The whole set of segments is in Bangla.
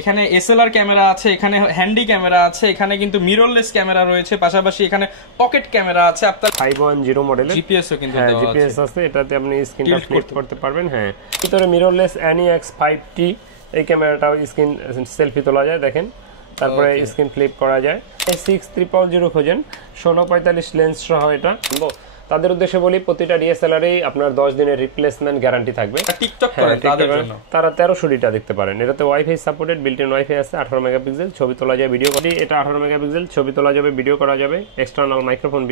এখানে এসএলআর ক্যামেরা আছে, এখানে হ্যান্ডি ক্যামেরা আছে, এখানে কিন্তু মিররলেস ক্যামেরা রয়েছে, পাশাপাশি এখানে পকেট ক্যামেরা আছে। আপনার 510 মডেলের জিপিএসও কিন্তু দেওয়া আছে। জিপিএস আছে, এটাতে আপনি স্ক্রিনটা ফ্লিপ করতে পারবেন। হ্যাঁ, ভিতরে মিররলেস NEX5T এই ক্যামেরাটাও স্ক্রিন সেলফি তোলা যায়, দেখেন। তারপরে স্ক্রিন ফ্লিপ করা যায়। 6000 খোঁজেন 1645 লেন্স সহ এটা। তাদের উদ্দেশ্যে বলি, প্রতিটা ডিএসএলআরই আপনার 10 দিনের রিপ্লেসমেন্ট গ্যারান্টি থাকবে। টিকটক করেন তাদের জন্য তারা 1300 দেখতে পারেন। এটাতে wifi supported, built in wifi আছে, 18 মেগাপিক্সেল, ছবি তোলা যায়, ভিডিও করি। এটা 18 মেগাপিক্সেল, ছবি তোলা যাবে, ভিডিও করা যাবে, এক্সটার্নাল মাইক্রোফোন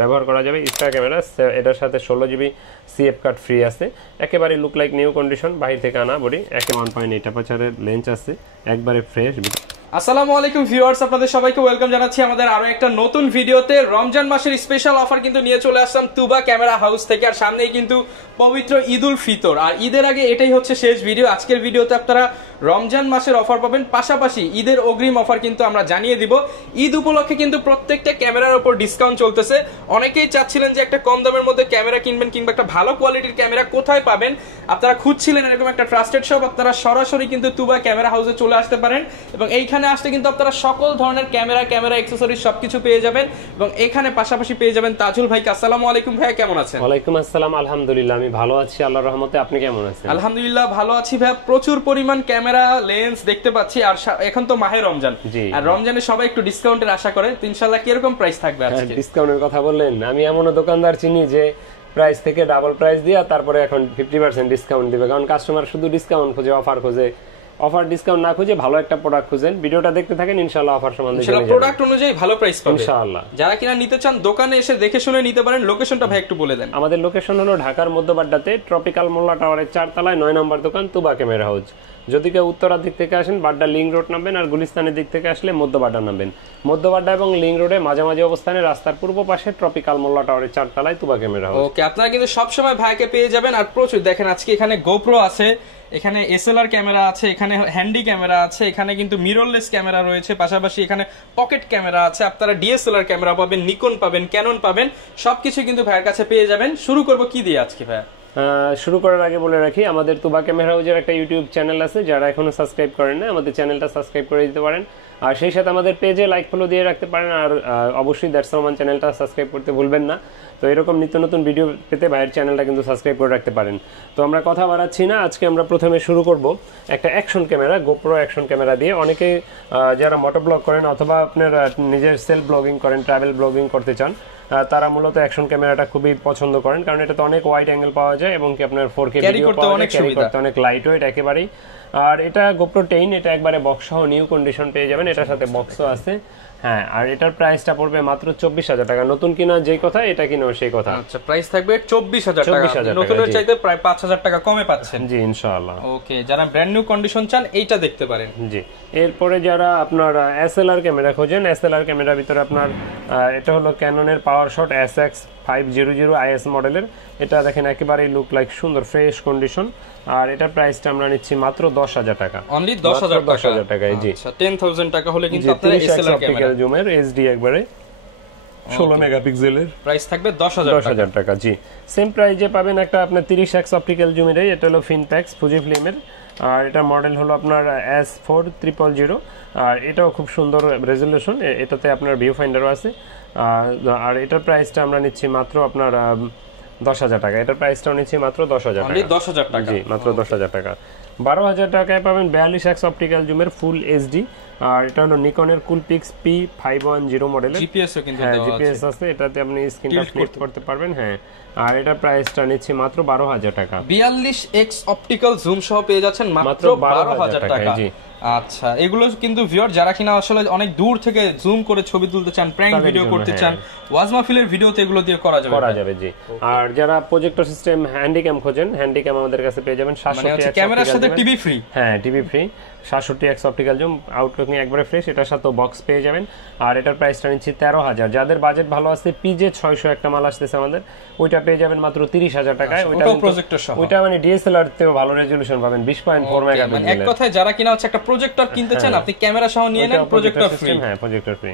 ব্যবহার করা যাবে। স্টার ক্যামেরা, এটার সাথে 16 জিবি সিএফ কার্ড ফ্রি আছে। একেবারে লুক লাইক নিউ কন্ডিশন, বাইরে থেকে আনা বডি। 1.8 অ্যাপারচারের লেন্স আছে, একবারে ফ্রেশ। আসসালামু আলাইকুম ভিউয়ার্স, আপনাদের সবাইকে ওয়েলকাম জানাচ্ছি আমাদের আরো একটা নতুন ভিডিওতে। রমজান মাসের স্পেশাল অফার কিন্তু নিয়ে চলে আসলাম তুবা ক্যামেরা হাউস থেকে। আর সামনেই কিন্তু পবিত্র ঈদুল ফিতর, আর ঈদের আগে এটাই হচ্ছে শেষ ভিডিও। আজকের ভিডিওতে আপনারা রমজান মাসের অফার পাবেন, পাশাপাশি ঈদের অগ্রিম অফার কিন্তু আমরা জানিয়ে দিব। ঈদ উপলক্ষে কিন্তু প্রত্যেকটা ক্যামেরার উপর ডিসকাউন্ট চলতেছে। অনেকেই চাচ্ছিলেন যে একটা কম দামের মধ্যে ক্যামেরা কিনবেন, কিংবা একটা ভালো কোয়ালিটির ক্যামেরা কোথায় পাবেন, আপনারা খুঁজছিলেন এরকম একটা ট্রাস্টেড শপ, আপনারা সরাসরি কিন্তু তুবা ক্যামেরা হাউসে চলে আসতে পারেন। এবং এইখানে আসলে কিন্তু আপনারা সকল ধরনের ক্যামেরা অ্যাকসেসরিজ সবকিছু পেয়ে যাবেন। এবং এখানে পাশাপাশি পেয়ে যাবেন তাজুল ভাইকে। আসসালামু আলাইকুম ভাই, কেমন আছেন? ওয়ালাইকুম আসসালাম, আলহামদুলিল্লাহ আমি ভালো আছি আল্লাহর রহমতে। আপনি কেমন আছেন? আলহামদুলিল্লাহ ভালো আছি ভাই। প্রচুর পরিমাণ ক্যামেরা লেন্স দেখতে পাচ্ছি, আর এখন তো মাহে রমজান, আর রমজানে সবাই একটু ডিসকাউন্টের আশা করে। তো ইনশাআল্লাহ কি রকম প্রাইস থাকবে আজকে? ডিসকাউন্টের কথা বললেন, আমি এমনও দোকানদার চিনি যে প্রাইস থেকে ডাবল প্রাইস দিয়া তারপরে এখন 50% ডিসকাউন্ট দিবে। কারণ কাস্টমার শুধু ডিসকাউন্ট খোঁজে, অফার খোঁজে। অফার ডিসকাউন্ট না খুঁজে ভালো একটা প্রোডাক্ট খুঁজেন। ভিডিওটা দেখতে থাকেন, ইনশাআল্লাহ অফার সম্বন্ধে জেনে যাবেন। প্রোডাক্ট অনুযায়ী ভালো প্রাইস পাবেন ইনশাআল্লাহ। যারা কিনা নিতে চান দোকানে এসে দেখে শুনে নিতে পারেন। লোকেশনটা ভাই একটু বলে দেন। আমাদের লোকেশন হলো ঢাকার মধ্যবাড্ডাতে ট্রপিক্যাল মোল্লা টাওয়ারের 4 তলায় 9 নম্বর দোকান তুবা ক্যামেরা হাউস। যদি কেউ উত্তরার দিক থেকে আসেন বাড্ডা লিংক রোড নামবেন, আর গুলিস্তানের দিক থেকে আসলে মধ্যবাড্ডা নামবেন। মধ্যবাড্ডা এবং লিংক রোডে মাঝামাঝি অবস্থানে রাস্তার পূর্ব পাশে ট্রপিক্যাল মোল্লা টাওয়ারের 4 তলায় তুবা ক্যামেরা হাউস। ওকে, আপনারা কিন্তু সবসময় ভাইকে পেয়ে যাবেন। আর প্রচুর দেখেন, আজকে এখানে গোপ্রো আছে, এখানে এসএলআর ক্যামেরা আছে, এখানে হ্যান্ডি ক্যামেরা আছে, এখানে কিন্তু মিররলেস ক্যামেরা রয়েছে, পাশাপাশি এখানে পকেট ক্যামেরা আছে। আপনারা ডিএসএলআর ক্যামেরা পাবেন, নিকন পাবেন, ক্যানন পাবেন, সবকিছু কিন্তু ভাইয়ের কাছে পেয়ে যাবেন। শুরু করব কি দিয়ে আজকে ভাই? শুরু করার আগে বলে রাখি, আমাদের তুবা ক্যামেরা হাউসের একটা ইউটিউব চ্যানেল আছে, যারা এখনো সাবস্ক্রাইব করেন না আমাদের চ্যানেলটা সাবস্ক্রাইব করে দিতে পারেন। আর সেই সাথে আমাদের পেজে লাইক ফলো দিয়ে রাখতে পারেন। আর অবশ্যই দ্যাটস রহমান চ্যানেলটা সাবস্ক্রাইব করতে ভুলবেন না। তো এরকম নিত্য নতুন ভিডিও পেতে ভাইয়ের চ্যানেলটা কিন্তু সাবস্ক্রাইব করে রাখতে পারেন। তো আমরা কথা বাড়াচ্ছি না, আজকে আমরা প্রথমে শুরু করব একটা action camera, GoPro action camera দিয়ে। অনেকে যারা মোটো ব্লগ করেন অথবা আপনার নিজের সেলফ ব্লগিং করেন, ট্রাভেল ব্লগিং করতে চান, তারা মূলত অ্যাকশন ক্যামেরাটা খুবই পছন্দ করেন। কারণ এটাতে অনেক ওয়াইড অ্যাঙ্গেল পাওয়া যায় এবং কি আপনার 4K ভিডিও পাওয়া যায়, ক্যারি করতে অনেক লাইট ওয়েট একেবারেই। আর এটা গোপ্রো 10, এটা একবারে বক্স সহ নিউ কন্ডিশন পেয়ে যাবেন, এটার সাথে বক্সও আছে। হ্যাঁ, আর এটার প্রাইসটা পড়বে মাত্র 24,000 টাকা। নতুন কিনা যেই কথা, এটা কিনা সেই কথা। আচ্ছা, প্রাইস থাকবে 24,000 টাকা, নতুনের চাইতে প্রায় 5,000 টাকা কমে পাচ্ছেন। জি ইনশাআল্লাহ। ওকে, যারা ব্র্যান্ড নিউ কন্ডিশন চান এইটা দেখতে পারেন। জি, এরপরে যারা আপনার এসএলআর ক্যামেরা খোঁজেন, এসএলআর ক্যামেরার ভিতরে আপনার এটা হলো ক্যাননের পাওয়ার শট SX500 IS মডেলের। এটা দেখেন একেবারে লুক লাইক সুন্দর ফ্রেশ কন্ডিশন। আর এটার প্রাইসটা আমরা নিচ্ছি মাত্র 10,000 টাকা। অনলি 10,000 টাকা। জি, আচ্ছা 10,000 টাকা হলে কিন্তু আপনারা এসএলআর ক্যামেরা জুমের HD একবারে 16 মেগাপিক্সেলের প্রাইস থাকবে 10,000 টাকা। জি, সেম প্রাইজে পাবেন একটা আপনার 30x অপটিক্যাল জুমের। এটা হলো ফিনপ্যাক্স ফুজি ফিল্মের। আর এটা মডেল হলো আপনার S4000। আর এটাও খুব সুন্দর রেজলিউশন, এটাতে আপনার ভিউ ফাইন্ডারও আছে। আর এটার প্রাইসটা আমরা নিচ্ছি মাত্র আপনার 10,000 টাকা। এটার প্রাইসটাও নিচ্ছি মাত্র 10,000 টাকা। 10,000 টাকা। জি, মাত্র 10,000 টাকা। 12,000 টাকায় পাবেন 42x অপটিক্যাল জুমের ফুল HD। আর এটা হলো নিকনের কুলপিক্স P510 মডেলের। জিপিএসও কিন্তু দেওয়া আছে। জিপিএস আছে, এটাতে আপনি স্ক্রিনটা ফ্লিপ করতে পারবেন। হ্যাঁ, আর এটা প্রাইসটা নিচ্ছি মাত্র 12,000 টাকা। 42x অপটিক্যাল জুম সহ পেয়ে যাচ্ছেন মাত্র 12,000 টাকা। জি, আচ্ছা, এগুলো কিন্তু ভিউয়ার যারা কিনা আসলে অনেক দূর থেকে জুম করে ছবি তুলতে চান, প্র্যাঙ্ক ভিডিও করতে চান, ওয়াজ মাহফিলের ভিডিওতে এগুলো দিয়ে করা যাবে। জি, আর যারা প্রজেক্টর সিস্টেম হ্যান্ডিক্যাম খোঁজেন, হ্যান্ডিক্যাম আমাদের কাছে পেয়ে যাবেন 67x ক্যামেরার সাথে টিভি ফ্রি। হ্যাঁ, TV free. 67x optical zoom, আউটলুকিং একবারে ফ্রেশ, এটার সাথে বক্স পেয়ে যাবেন। আর এটার প্রাইসটা নিচ্ছি 13,000। যাদের বাজেট ভালো আছে, PJ 600 একটা মাল আসতেছে আমাদের, ওইটা পেয়ে যাবেন মাত্র 30,000 টাকায়। ওইটা মানে DSLR তেও ভালো রেজলিউশন পাবেন, 20.4 মেগাপিক্সেল। এক কথায় যারা কিনা হচ্ছে একটা প্রজেক্টর কিনতে চান, আপনি ক্যামেরা সহ নিয়ে নেন, প্রজেক্টর ফ্রি। হ্যাঁ, প্রজেক্টর ফ্রি।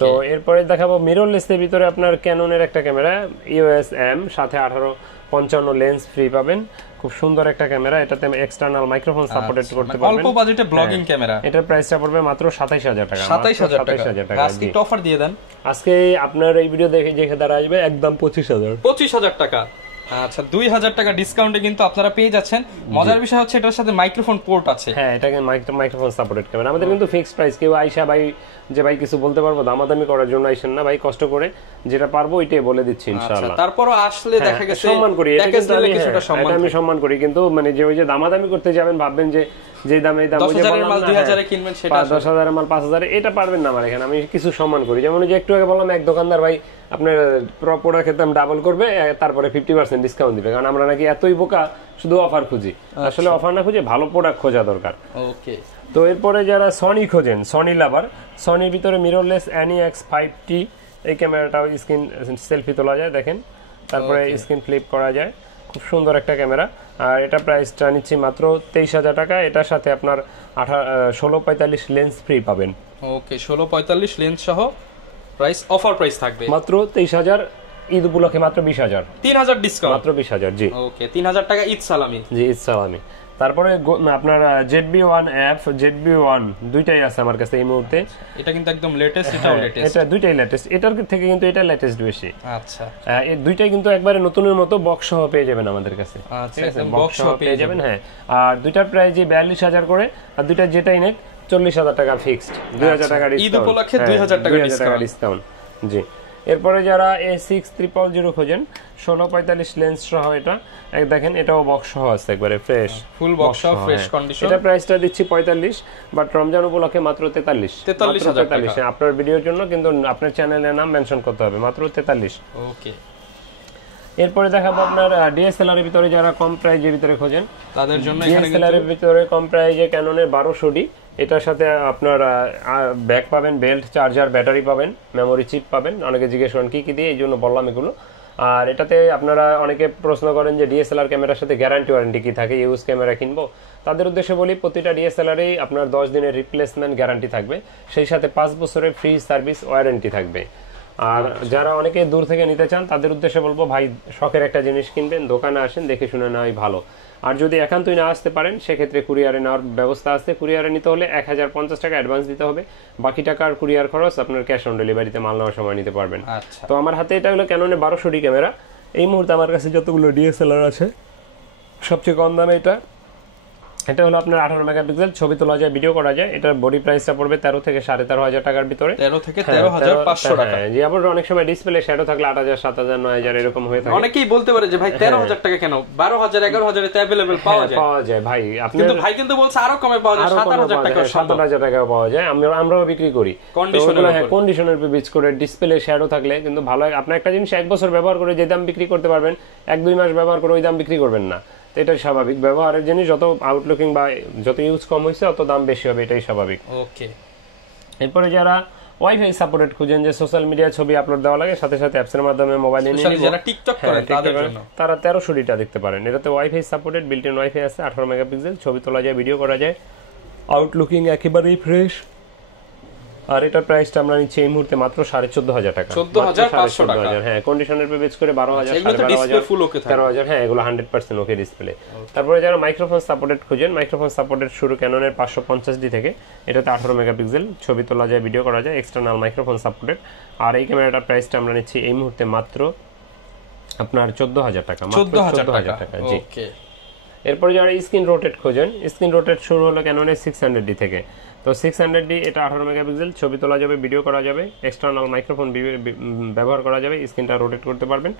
তো এরপরে দেখাবো মিররলেসের ভিতরে আপনার ক্যাননের একটা ক্যামেরা EOS M, সাথে 18 55 লেন্স ফ্রি পাবেন। খুব সুন্দর একটা ক্যামেরা, এটাতে এক্সটার্নাল মাইক্রোফোন সাপোর্টেড করতে পারবেন। অল্প বাজেটে ব্লগিং ক্যামেরা। এটার প্রাইসটা পড়বে মাত্র 27000 টাকা। 27000 টাকা। আজকে একটু অফার দিয়ে দেন। আজকে আপনার এই ভিডিও দেখে যে দ্বারা আসবে একদম 25000 টাকা। আচ্ছা 2000 টাকা ডিসকাউন্টে কিন্তু আপনারা পেয়ে যাচ্ছেন। মজার বিষয় হচ্ছে এটার সাথে মাইক্রোফোন পোর্ট আছে। হ্যাঁ, এটাকে মাইক্রোফোন সাপোর্টেড ক্যামেরা। আমাদের কিন্তু ফিক্সড প্রাইস, কেউ আইসা ভাই যে ভাই কিছু বলতে পারবো দামাদামি করার জন্য আইসেন না ভাই, কষ্ট করে যেটা পারবো ওইটাই বলে দিচ্ছি ইনশাআল্লাহ। তারপরও আসলে দেখা গেছে সম্মান করি, এটা কিন্তু আমি সম্মান করি, কিন্তু মানে যে ওই যে দামাদামি করতে যাবেন ভাববেন যে দামে এই দাম, 10000 এর মাল 2000 এ কিনবেন সেটা 10000 এর মাল 5000 এটা পারবেন না আমার এখানে। আমি কিছু সম্মান করি, যেমন যে একটু আগে বললাম এক দোকানদার ভাই আপনার প্রোডাক্ট খেতাম ডাবল করবে, তারপরে 50% ডিসকাউন্ট দিবে, কারণ আমরা নাকি এতই বোকা শুধু অফার খুঁজি। আসলে অফার না খুঁজে ভালো প্রোডাক্ট খোঁজা দরকার। ওকে। তো এরপরে যারা সনি খোঁজেন, সনি লাভার, সনির ভিতরে মিররলেস NEX 5T এই ক্যামেরাটাও স্ক্রিন সেলফি তোলা যায় দেখেন, তারপরে স্ক্রিন ফ্লিপ করা যায়, খুব সুন্দর একটা ক্যামেরা। আর এটা প্রাইসটা নিচ্ছি মাত্র 23000 টাকা। এটার সাথে আপনার 1645 লেন্স ফ্রি পাবেন। ওকে, 1645 লেন্স সহ প্রাইস, অফার প্রাইস থাকবে মাত্র 23000। ঈদ উপলক্ষে মাত্র 20000, 3000 ডিসকাউন্ট, মাত্র 20000। জি ওকে, 3000 টাকা ঈদ সালামি। জি, ঈদ সালামি। তারপরে আপনার ZB1 অ্যাপ, ZB1 দুইটাই আছে আমার কাছে এই মুহূর্তে। এটা কিন্তু একদম লেটেস্ট, এটাও লেটেস্ট। এটা দুইটাই লেটেস্ট, এটার থেকে কিন্তু এটা লেটেস্ট বেশি। আচ্ছা, এই দুইটাই কিন্তু একবারে নতুনের মতো বক্স সহ পেয়ে যাবেন আমাদের কাছে। ঠিক আছে, বক্স সহ পেয়ে যাবেন। হ্যাঁ, আর দুইটার প্রাইস 42000 করে, আর দুইটা যেটাই নেক 40000 টাকা ফিক্সড, 2000 টাকা ডিসকাউন্ট। ঈদ উপলক্ষে 2000 টাকা ডিসকাউন্ট। জি। এরপরে যারা A6000 খোঁজেন 1645 লেন্স সহ, এটা দেখেন এটাও বক্স সহ আছে, একবারে ফ্রেশ, ফুল বক্স সহ, ফ্রেশ কন্ডিশন। এটা প্রাইসটা দিচ্ছি 45, বাট রমজান উপলক্ষে মাত্র 43000 টাকা আপনার ভিডিওর জন্য, কিন্তু আপনার চ্যানেলের নাম মেনশন করতে হবে, মাত্র 43। ওকে। এরপরে দেখাবো আপনার DSLR এর ভিতরে যারা কম প্রাইজের ভিতরে খোঁজেন, তাদের জন্য এখানে DSLR এর ভিতরে কম প্রাইজে ক্যাননের 1200D, এটার সাথে আপনার ব্যাগ পাবেন, বেল্ট, চার্জার, ব্যাটারি পাবেন, মেমোরি চিপ পাবেন। অনেকে জিজ্ঞেস করেন কি কি দিয়ে, এই জন্য বললাম এগুলো। আর এটাতে আপনারা অনেকে প্রশ্ন করেন যে DSLR ক্যামেরার সাথে গ্যারান্টি ওয়ারেন্টি কি থাকে, ইউজ ক্যামেরা কিনবো। তাদের উদ্দেশ্যে বলি, প্রতিটা DSLR-এই আপনার 10 দিনের রিপ্লেসমেন্ট গ্যারান্টি থাকবে, সেই সাথে 5 বছরের ফ্রি সার্ভিস ওয়ারেন্টি থাকবে। আর যারা অনেকে দূর থেকে নিতে চান তাদের উদ্দেশ্যে বলবো, ভাই শখের একটা জিনিস কিনবেন, দোকানে আসেন, দেখে শুনে নেওয়াই ভালো। আর যদি একান্তই না আসতে পারেন সেক্ষেত্রে কুরিয়ারে নেওয়ার ব্যবস্থা আছে। কুরিয়ারে নিতে হলে 1050 টাকা অ্যাডভান্স দিতে হবে, বাকি টাকার কুরিয়ার খরচ আপনার ক্যাশ অন ডেলিভারিতে মাল নেওয়ার সময় নিতে পারবেন। তো আমার হাতে এটা হলো ক্যাননের 1200D ক্যামেরা। এই মুহূর্তে আমার কাছে যতগুলো DSLR আছে সবচেয়ে কম দামে এটা হলো আপনার 18 মেগাপিক্সেল, ছবি তোলা যায়, ভিডিও করা যায়। এটার বডি প্রাইসটা পড়বে 13 থেকে 13500 টাকার ভিতরে, 13 থেকে 13500 টাকা। জি, আবার অনেক সময় ডিসপ্লে শ্যাডো থাকলে 8000, 7000, 9000 এরকম হয়ে থাকে। অনেকেই বলতে পারে যে ভাই 13000 টাকা কেন, 12000, 11000 এতে अवेलेबल পাওয়া যায় ভাই। আপনি কিন্তু বলছে আরো কমে পাওয়া যায়, 17000 টাকা, 17000 টাকাও পাওয়া যায়। আমরাও বিক্রি করি কন্ডিশনের উপর বেস করে। ডিসপ্লে শ্যাডো থাকলে কিন্তু ভালো। আপনি একটা জিনিস 1 বছর ব্যবহার করে যে দাম বিক্রি করতে পারবেন, 1-2 মাস ব্যবহার করে ওই দাম বিক্রি করবেন না। এটাই স্বাভাবিক, ব্যবহারের জিনিস যত আউটলুকিং বা যত ইউজ কম হয়েছে তত দাম বেশি হবে, এটাই স্বাভাবিক। ওকে। এরপরে যারা ওয়াইফাই সাপোর্টেড খুঁজেন, যে সোশ্যাল মিডিয়া ছবি আপলোড দেওয়া লাগে, সাথে সাথে অ্যাপসের মাধ্যমে মোবাইলে নিয়ে যারা টিকটক করেন তাদের জন্য তারা 1300Dটা দেখতে পারেন। এটাতে wifi supported, built in wifi আছে, 18 মেগাপিক্সেল, ছবি তোলা যায়, ভিডিও করা যায়, আউটলুকিং একেবারেই ফ্রেশ। আর এটার প্রাইসটা আমরা নিচ্ছি এই মুহূর্তে মাত্র 14500 টাকা, 14500 টাকা। হ্যাঁ, কন্ডিশনের উপর বেস করে 12000, এগুলো তো ডিসপ্লে ফুল ওকে থাকে, 13000। হ্যাঁ, এগুলো 100% ওকে ডিসপ্লে। তারপরে যারা মাইক্রোফোন সাপোর্টেড খুঁজেন, মাইক্রোফোন সাপোর্টেড শুরু ক্যাননের 550D থেকে। এটাতে 18 মেগাপিক্সেল, ছবি তোলা যায়, ভিডিও করা যায়, এক্সটার্নাল মাইক্রোফোন সাপোর্টেড। আর এই ক্যামেরাটার প্রাইসটা আমরা নিচ্ছি এই মুহূর্তে মাত্র আপনার 14000 টাকা, মাত্র 14000 টাকা। জি। এরপর যারা স্ক্রিন রোটেট খোঁজেন, স্ক্রিন রোটেট শুরু হলো ক্যাননের 600D থেকে। তো 600D এটা 18 মেগাপিক্সেল, ছবি তোলা যাবে, ভিডিও করা যাবে, এক্সটার্নাল মাইক্রোফোন ব্যবহার করা যাবে, স্ক্রিনটা রোটেট করতে পারবেন।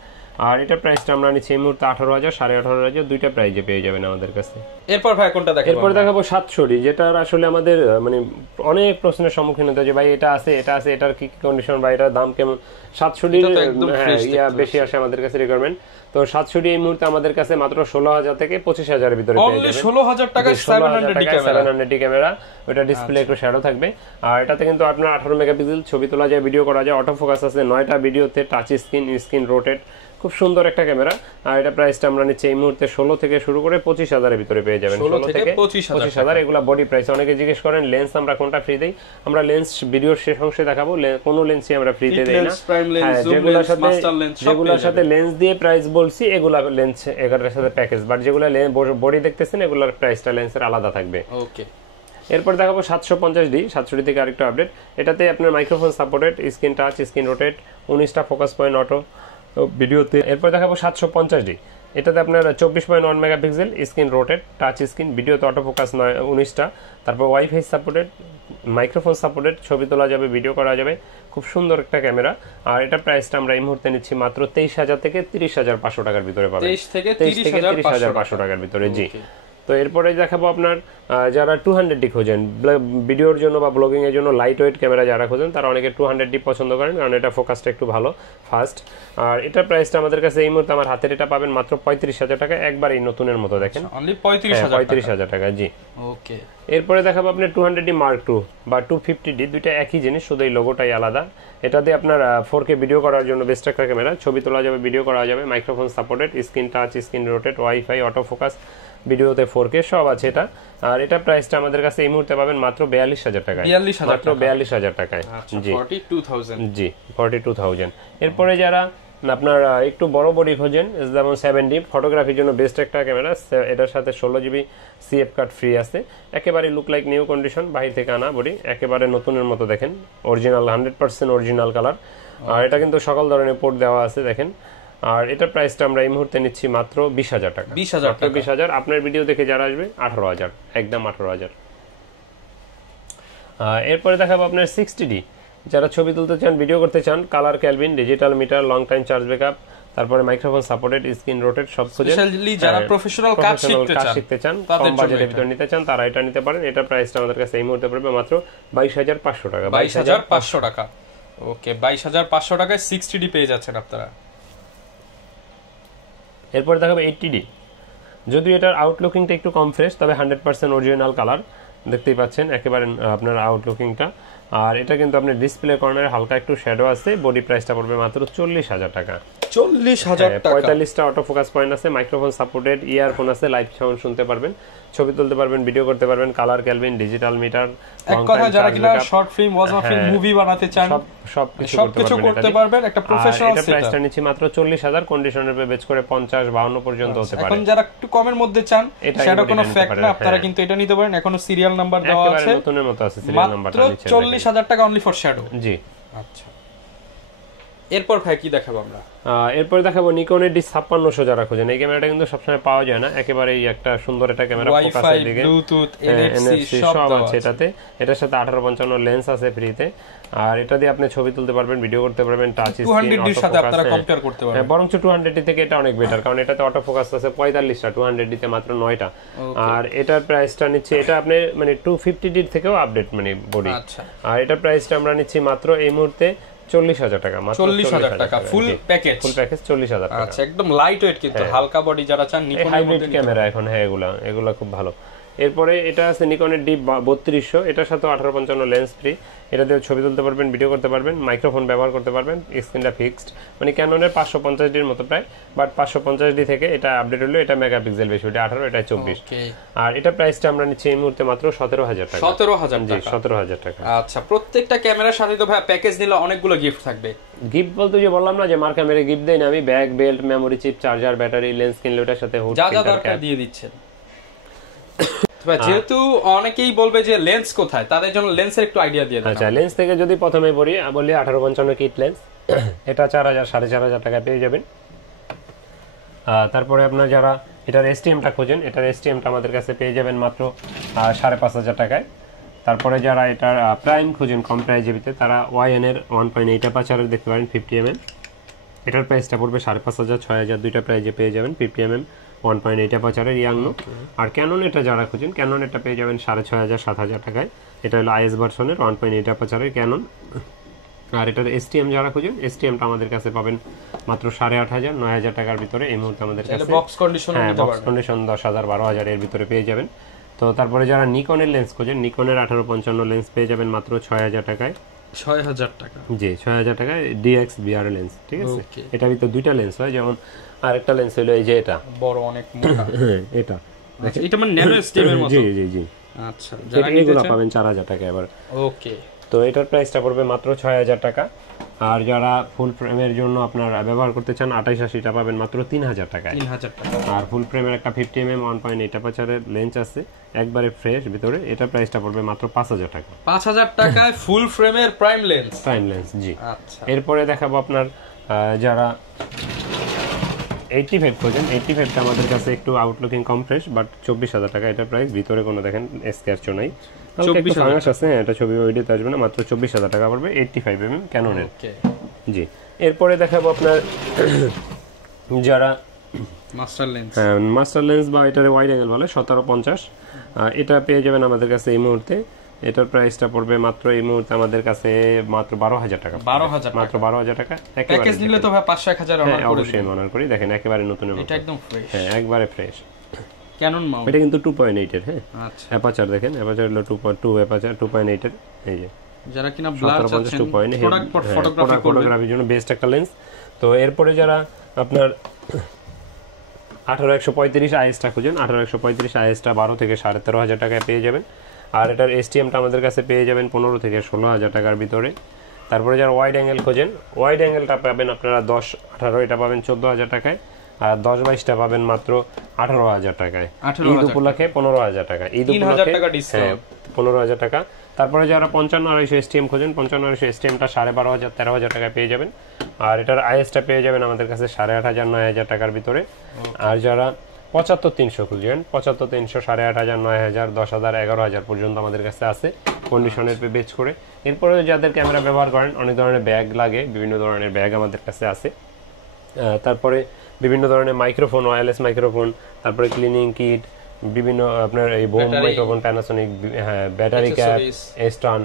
আর এটা প্রাইসটা আমরা নিচ্ছি এই মুহূর্তে 18000, 18500, দুইটা প্রাইজে পেয়ে যাবেন আমাদের কাছে। এরপর ভাই কোনটা দেখাবো? এরপর দেখাবো 700D, যেটার আসলে আমাদের মানে অনেক প্রশ্নের সম্মুখীন হতে হয় যে ভাই এটা আছে, এটার কি কন্ডিশন বা এটার দাম কেমন। 700D বেশি আসে আমাদের কাছে রিকোয়ারমেন্ট। তো 700D এই মুহূর্তে আমাদের কাছে মাত্র 16000 থেকে 25000 এর ভিতরে পেয়ে যাবেন। 16000 টাকা 700D ক্যামেরা, ওটা ডিসপ্লে একটু শ্যাডো থাকবে। আর এটাতে কিন্তু আপনার 18 মেগাপিক্সেল, ছবি তোলা যায়, ভিডিও করা যায়, অটো ফোকাস আছে, 9টা ভিডিওতে টাচ স্ক্রিন রোটেট, খুব সুন্দর একটা ক্যামেরা। আর এটা প্রাইসটা আমরা নিচ্ছি এই মুহূর্তে 16 থেকে শুরু করে 25,000 এর ভিতরে পেয়ে যাবেন। 16 থেকে 25,000 এগুলা বডি প্রাইস। অনেকে জিজ্ঞেস করেন লেন্স আমরা কোনটা ফ্রি দেই, আমরা লেন্স ভিডিওর শেষ অংশে দেখাবো, কোনো লেন্সই আমরা ফ্রিতে দেই না। যেগুলোর সাথে লেন্স দিয়ে প্রাইস বলছি এগুলা লেন্স এটার সাথে প্যাকেজ, বাট যেগুলা বডি দেখতেছেন এগুলার প্রাইসটা লেন্সের আলাদা থাকবে। ওকে, এরপর দেখাবো 750D। 750D থেকে আরেকটা আপডেট, এটাতে আপনার microphone supported, screen touch, screen rotate, 19টা ফোকাস পয়েন্ট অটো ভিডিওতে। এরপর দেখাবো 750D, এটাতে আপনার 24.1 megapixel, screen rotate, touch screen, ভিডিওতে অটো ফোকাস 19টা, তারপর ওয়াইফাই সাপোর্টেড, মাইক্রোফোন সাপোর্টেড, ছবি তোলা যাবে, ভিডিও করা যাবে, খুব সুন্দর একটা ক্যামেরা। আর এটা প্রাইসটা আমরা এই মুহূর্তে নিচ্ছি মাত্র 23,000 থেকে 30,500 টাকার ভিতরে পাবেন। 23 থেকে 30,500 টাকার ভিতরে। জি, তো এরপরে দেখাবো আপনার যারা 200D খোঁজেন ভিডিওর জন্য বা ব্লগিং এর জন্য, লাইট ওয়েট ক্যামেরা যারা খোঁজেন তারা অনেকে 200D পছন্দ করেন, কারণ এটা ফোকাসটা একটু ভালো, ফাস্ট। আর এটার প্রাইসটা আমাদের কাছে এই মুহূর্তে আমার হাতের এটা পাবেন মাত্র 35,000 টাকা, একবার এই নতুনের মতো দেখেন, অনলি 35,000 টাকা। জি, ওকে। এরপরে দেখাবো আপনার 200D Mark II বা 250D, দুইটা একই জিনিস, শুধু এই লোগোটাই আলাদা। এটাতে আপনার 4K ভিডিও করার জন্য বেস্ট একটা ক্যামেরা, ছবি তোলা যাবে, ভিডিও করা যাবে, microphone supported, screen touch, screen rotate, wifi, auto focus, ভিডিওতে 4K সব আছে এটা। আর এটা প্রাইসটা আমাদের কাছে এই মুহূর্তে পাবেন মাত্র 42,000 টাকায়, মাত্র 42,000 টাকায়। জি, 42,000। জি, 42,000। এরপরে যারা আপনার একটু বড় বডি খোঁজেন, যেমন 7D ফটোগ্রাফির জন্য বেস্ট একটা ক্যামেরা, এটার সাথে 16GB CF কার্ড ফ্রি আছে, একেবারে লুক লাইক নিউ কন্ডিশন, বাহির থেকে আনা বডি, একেবারে নতুনের মতো দেখেন, অরিজিনাল 100% অরিজিনাল কালার। আর এটা কিন্তু সকল ধরনের পোর্ট দেওয়া আছে দেখেন। আর এটার প্রাইসটা আমরা এই মুহূর্তে নিচ্ছি মাত্র 20,000 টাকা। 20,000। আপনার ভিডিও দেখে যারা আসবে 18,000, একদম 18,000। এরপরে দেখাবো আপনার 60D, যারা ছবি তুলতে চান, ভিডিও করতে চান, colour Kelvin, digital meter, long time charge backup, তারপরে মাইক্রোফোন সাপোর্টেড, স্ক্রিন রোটেট, সব খুঁজে যারা প্রফেশনাল কাজ শিখতে চান, কম বাজেটের ভিতর নিতে চান, তারা এটা নিতে পারেন। এটা প্রাইসটা আমাদের কাছে এই মুহূর্তে পড়বে মাত্র 22,500 টাকা। 22,500 টাকা। ওকে, 22,500 টাকায় 60D পেয়ে যাচ্ছেন আপনারা। এরপর দেখাবো 80D, যদিও এটার আউটলুকিংটা একটু কম ফ্রেশ, তবে 100% অরিজিনাল কালার, দেখতেই পাচ্ছেন একেবারে আপনার আউটলুকিংটা। আর এটা কিন্তু আপনার ডিসপ্লে কর্নারে হালকা একটু শ্যাডো আছে, বডি প্রাইসটা পড়বে মাত্র 40,000 টাকা। 40,000 টাকা। 45টা অটো ফোকাস পয়েন্ট আছে, মাইক্রোফোন সাপোর্টেড, ইয়ারফোন আছে, লাইভ সাউন্ড শুনতে পারবেন, ছবি তুলতে পারবেন, ভিডিও করতে পারবেন, কালার ক্যালভিন, ডিজিটাল মিটার, এক কথা যারা কিনা শর্ট ফিল্ম, ওয়াজ ফিল্ম, মুভি বানাতে চান, সবকিছু করতে পারবেন, একটা প্রফেশনাল সেটআপ। এটা প্রাইসটা নিচ্ছি মাত্র 40,000, কন্ডিশনের উপরে বেচ করে 50-52 পর্যন্ত হতে পারে। এখন যারা একটু কমের মধ্যে চান, সেটা কোনো ফ্যাক্ট না, আপনারা কিন্তু এটা নিতে পারেন। এখনো সিরিয়াল নাম্বার দেওয়া আছে, একেবারে নতুনের মতো আছে, সিরিয়াল নাম্বারটা নিচে 40,000 টাকা অনলি ফর শ্যাডো। জি, আচ্ছা। এরপর ভাই কি দেখাবো আমরা? এরপর দেখাবো নিকনের D5600, যারা খোঁজেন। এই ক্যামেরাটা কিন্তু সবসময় পাওয়া যায় না, একেবারে একটা সুন্দর একটা ক্যামেরা, ফোকাসের দিকে ব্লুটুথ, NFC সব আছে এটাতে। এটার সাথে 1855 লেন্স আছে ফ্রিতে। আর এটা দিয়ে আপনি ছবি তুলতে পারবেন, ভিডিও করতে পারবেন, টাচ স্ক্রিন, 200D এর সাথে আপনারা কম্পেয়ার করতে পারবেন। বরং 200D থেকে এটা অনেক বেটার, কারণ এটাতে অটো ফোকাস আছে 45টা, 200D তে মাত্র 9টা। আর এটার প্রাইসটা নিচ্ছে, এটা আপনি মানে 250D থেকেও আপডেট মানে বডি। আচ্ছা। আর এটার প্রাইসটা আমরা নিচ্ছি মাত্র এই মুহূর্তে 40,000 টাকা, মাত্র 40,000 টাকা ফুল প্যাকেজ। 40,000 টাকা। আচ্ছা, একদম লাইট ওয়েট কিন্তু হালকা বডি যারা চান, নিকনের মধ্যে ক্যামেরা এখন। হ্যাঁ, এগুলা খুব ভালো। এরপরে এটা আছে নিকনের D3200, এটার সাথে 1855 লেন্স ফ্রি, এটা দিয়ে ছবি তুলতে পারবেন, ভিডিও করতে পারবেন, মাইক্রোফোন ব্যবহার করতে পারবেন, স্ক্রিনটা ফিক্সড, মানে ক্যাননের 550D এর মতো প্রায়, বাট 550D থেকে এটা আপডেট হলো, এটা মেগাপিক্সেল বেশি, এটা 18, এটা 24। আর এটা প্রাইসটা আমরা নিচ্ছি এই মুহূর্তে মাত্র 17,000 টাকা। 17,000 টাকা। 17,000 টাকা। আচ্ছা, প্রত্যেকটা ক্যামেরার সাথে তো ভাই প্যাকেজ নিলে অনেকগুলো গিফট থাকবে। গিফট বলতে যে বললাম না যে মার ক্যামেরা গিফট দেই না আমি, bag, belt, memory chip, charger, battery, lens কিনলে ওটার সাথে হুড, যা যা দরকার দিয়ে দিচ্ছেন। যেহেতু অনেকেই বলবে যে লেন্স কোথায়, তাদের জন্য লেন্সের একটু আইডিয়া দিয়ে দেন। আচ্ছা, লেন্স থেকে যদি প্রথমে বলি 1855 কিট লেন্স, এটা 4,000 4,500 টাকা পেয়ে যাবেন। তারপরে আপনার যারা এটার এসটিএমটা খোঁজেন, এটার এসটিএমটা আমাদের কাছে পেয়ে যাবেন মাত্র 5,500 টাকায়। তারপরে যারা এটার প্রাইম খোঁজেন কম প্রাইস জিবিতে, তারা ওয়াইএন এর 1.8 অ্যাপারচারের দেখতে পারেন 50mm, এটার প্রাইসটা পড়বে 5,500 6,000, দুইটা প্রাইজে পেয়ে যাবেন 50mm 1.8 অ্যাপারচারের ইয়াংনো। আর ক্যানন এটা যারা খুঁজেন, ক্যানন এটা পেয়ে যাবেন 6,500 7,000 টাকায়। এটা হলো আইএস ভার্সনের 1.8 অ্যাপারচারের ক্যানন। আর এটার এসটিএম যারা খুঁজেন, এসটিএমটা আমাদের কাছে পাবেন মাত্র 8,500 9,000 টাকার ভিতরে এই মুহূর্তে আমাদের কাছে। বক্স কন্ডিশন নিতে পারবেন, বক্স কন্ডিশন 10,000 12,000 এর ভিতরে পেয়ে যাবেন। তো তারপরে যারা নিকনের লেন্স খোঁজেন, নিকনের 1855 লেন্স পেয়ে যাবেন মাত্র 6,000 টাকায়। 6000 টাকা। জি 6000 টাকা ডিএক্স বিআর লেন্স, ঠিক আছে। এটা ভিতর দুইটা লেন্স হয়, যেমন আরেকটা লেন্স হলো এই যে এটা বড় অনেক মোটা। এটা আচ্ছা এটা মানে ন্যানো স্টেমের মতো। জি জি জি। আচ্ছা যারা এগুলো পাবেন 4000 টাকা এবার। ওকে, তো এটার প্রাইসটা পড়বে মাত্র 6000 টাকা। আর যারা ফুল ফ্রেমের জন্য আপনারা ব্যবহার করতে চান 2880টা পাবেন মাত্র 3000 টাকায়। 3000 টাকা। আর ফুল ফ্রেমের একটা 50mm 1.8 অ্যাপারচারের লেন্স আছে একবারে ফ্রেশ ভিতরে, এটা প্রাইসটা পড়বে মাত্র 5000 টাকা। 5000 টাকায় ফুল ফ্রেমের প্রাইম লেন্স। প্রাইম লেন্স জি। আচ্ছা এরপরে দেখাবো আপনার যারা 85 খোঁজেন, 85টা আমাদের কাছে একটু আউটলুকিং কম ফ্রেশ, বাট 24000 টাকা এটা প্রাইস। ভিতরে কোনো দেখেন স্ক্র্যাচও নাই, 24000 আছে। হ্যাঁ এটা ছবি ওইডিতে আসবে না, মাত্র 24000 টাকা পড়বে 85mm ক্যাননের। জি। এরপরে দেখাবো আপনার যারা মাস্টার লেন্স, মাস্টার লেন্স বা এটারে ওয়াইড অ্যাঙ্গেল বলে 1750, এটা পেয়ে যাবেন আমাদের কাছে এই মুহূর্তে। এটার প্রাইসটা পড়বে মাত্র এই মুহূর্তে আমাদের কাছে মাত্র 12000 টাকা। 12000 মাত্র 12000 টাকা। প্যাকেজ নিলে তো ভাই 5-1000 অনার করে অবশ্যই অনার করি। দেখেন একেবারে নতুন, এটা একদম ফ্রেশ। হ্যাঁ একবারে ফ্রেশ ক্যানন মাউন্ট। এটা কিন্তু 2.8 এর। হ্যাঁ আচ্ছা অ্যাপারচার দেখেন, অ্যাপারচার হলো 2.2 অ্যাপারচার 2.8 এর। এই যে যারা কিনা ব্লার চাচ্ছেন প্রোডাক্ট ফটোগ্রাফির জন্য বেস্ট একটা লেন্স। তো এরপরে যারা আপনার 18135 আইএসটা খুঁজেন, 18135 আইএসটা 12 থেকে 13500 টাকায় পেয়ে যাবেন। আর এটার এসটিএমটা আমাদের কাছে পেয়ে যাবেন 15 থেকে 16000 টাকার ভিতরে। তারপরে যারা ওয়াইড অ্যাঙ্গেল খোঁজেন, ওয়াইড অ্যাঙ্গেলটা পাবেন আপনারা 10-18 এটা পাবেন 14000 টাকায়। আর 10-22টা পাবেন মাত্র 18000 টাকায়। ঈদ উপলক্ষে 15000 টাকা। ঈদ উপলক্ষে 15000 টাকা। তারপরে যারা 55-250 এসটিএম খোঁজেন, 55-250 এসটিএমটা 12500-13000 টাকায় পেয়ে যাবেন। আর এটার আইএসটা পেয়ে যাবেন আমাদের কাছে 8500-9000 টাকার ভিতরে। আর যারা 75-300 খুঁজেন, 75-300 8500, 9000, 10000, 11000 পর্যন্ত আমাদের কাছে আছে কন্ডিশনের বেচ করে। এরপরে যাদের ক্যামেরা ব্যবহার করেন, অনেক ধরনের ব্যাগ লাগে, বিভিন্ন ধরনের ব্যাগ আমাদের কাছে আছে। তারপরে বিভিন্ন ধরনের মাইক্রোফোন, ওয়্যারলেস মাইক্রোফোন, তারপরে ক্লিনিং কিট, বিভিন্ন আপনার এই বোম মাইক্রোফোন, প্যানাসোনিক, হ্যাঁ ব্যাটারি ক্যাপ, এস্টার্ন,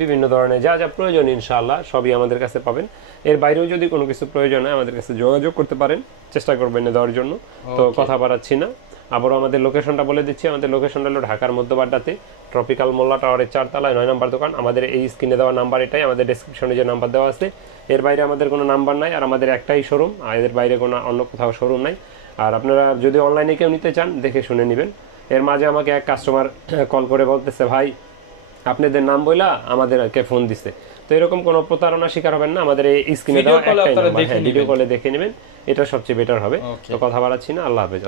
বিভিন্ন ধরনের যা যা প্রয়োজন ইনশাআল্লাহ সবই আমাদের কাছে পাবেন। এর বাইরেও যদি কোনো কিছু প্রয়োজন হয় আমাদের কাছে যোগাযোগ করতে পারেন, চেষ্টা করবেন দেওয়ার জন্য। তো কথা বাড়াচ্ছি না, আবারও আমাদের লোকেশনটা বলে দিচ্ছি। আমাদের লোকেশনটা হলো ঢাকার মধ্যবাড্ডাতে ট্রপিক্যাল মোল্লা টাওয়ারের 4 তলায় 9 নম্বর দোকান। আমাদের এই স্ক্রিনে দেওয়া নাম্বার এটাই, আমাদের ডেসক্রিপশনে যে নাম্বার দেওয়া আছে এর বাইরে আমাদের কোনো নাম্বার নাই। আর আমাদের একটাই শোরুম, আর এর বাইরে কোনো অন্য কোথাও শোরুম নাই। আর আপনারা যদি অনলাইনে কেউ নিতে চান দেখে শুনে নেবেন। এর মাঝে আমাকে এক কাস্টমার কল করে বলতেছে, ভাই আপনাদের নাম বইলা আমাদেরকে ফোন দিছে। তো এরকম কোনো প্রতারণা শিকার হবেন না, আমাদের এই স্ক্রিনে দেওয়া একটাই নাম্বার, ভিডিও কলে দেখে নেবেন, এটা সবচেয়ে বেটার হবে। তো কথা বাড়াচ্ছি না, আল্লাহ হাফেজ।